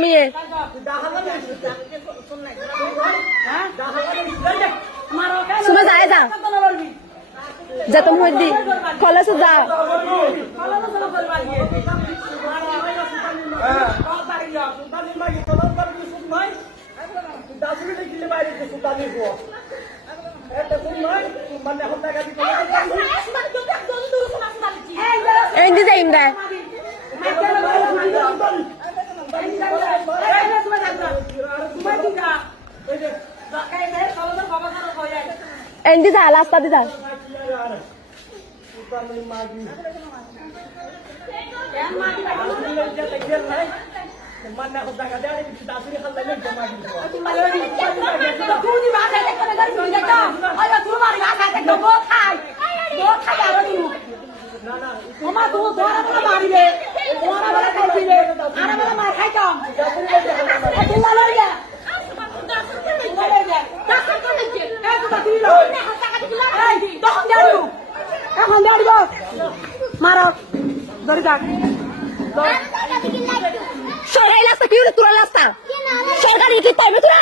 তুমি শুনে যায় যা যা তুমি হই দি কলেজে যা Ini dia indah. Ini dia alas tadi dah. Mana aku tak ada ni kita asli kalau ni jemaah gitu. Tu ni baca tak kena garis ni tak. Ayah tu mari baca tak dong botai. Botai apa ni? Nana. Mama tu orang mana mari le? Orang mana kau le? Orang mana mari kau jom? Tu lalu ya. Tak kau ni je. Tu tak dulu. Dah jadi. Kau jadi bos. Marah. Dari dah. সরকারি রাস্তা কি হলো তোরা রাস্তা সরকারি কি পাইবে তোরা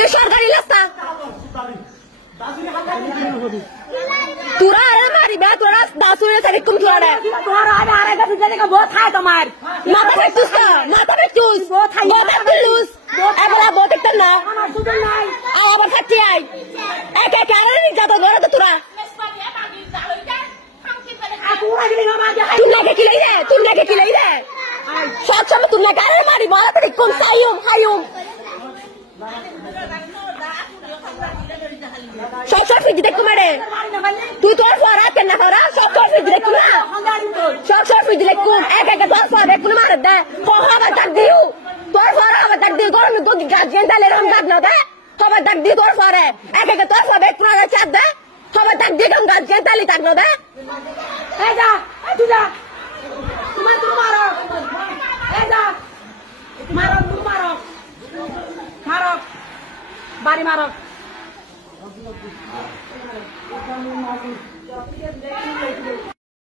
এই সরকারি রাস্তা তোরা আরে মারিবে তোরা দাসুরে থেকে কোন তোরা তোরা আরে কাছে যেতে কা বহুত খায় তোমার মাথা বেচুস মাথা বেচুস মাথা বেচুস এবারে বহুত একটা না আমার সুযোগ নাই আবার খাচ্ছি আই এক এক আরে যত ঘরে তো তোরা तुमने के लिए तुमने के लिए सब सब तुमने कहा हमारी बात है कौन सा हायूम सब सब फिर देखो मेरे तू तो फरा करना फरा सब सब फिर देखो ना सब सब फिर देखो एक एक तो फरा देखो ना मार दे कोहा बता दियो तो फरा बता दियो कौन तो गाजियन डाले हम गाज ना दे तो बता दियो तो फरा एक एक तो फरा देखो ना चाट दे तो बता दियो हम गाजियन डाले तक ना दे जा तू जा तुम मारो जा मारो मारो मारो बारी मारो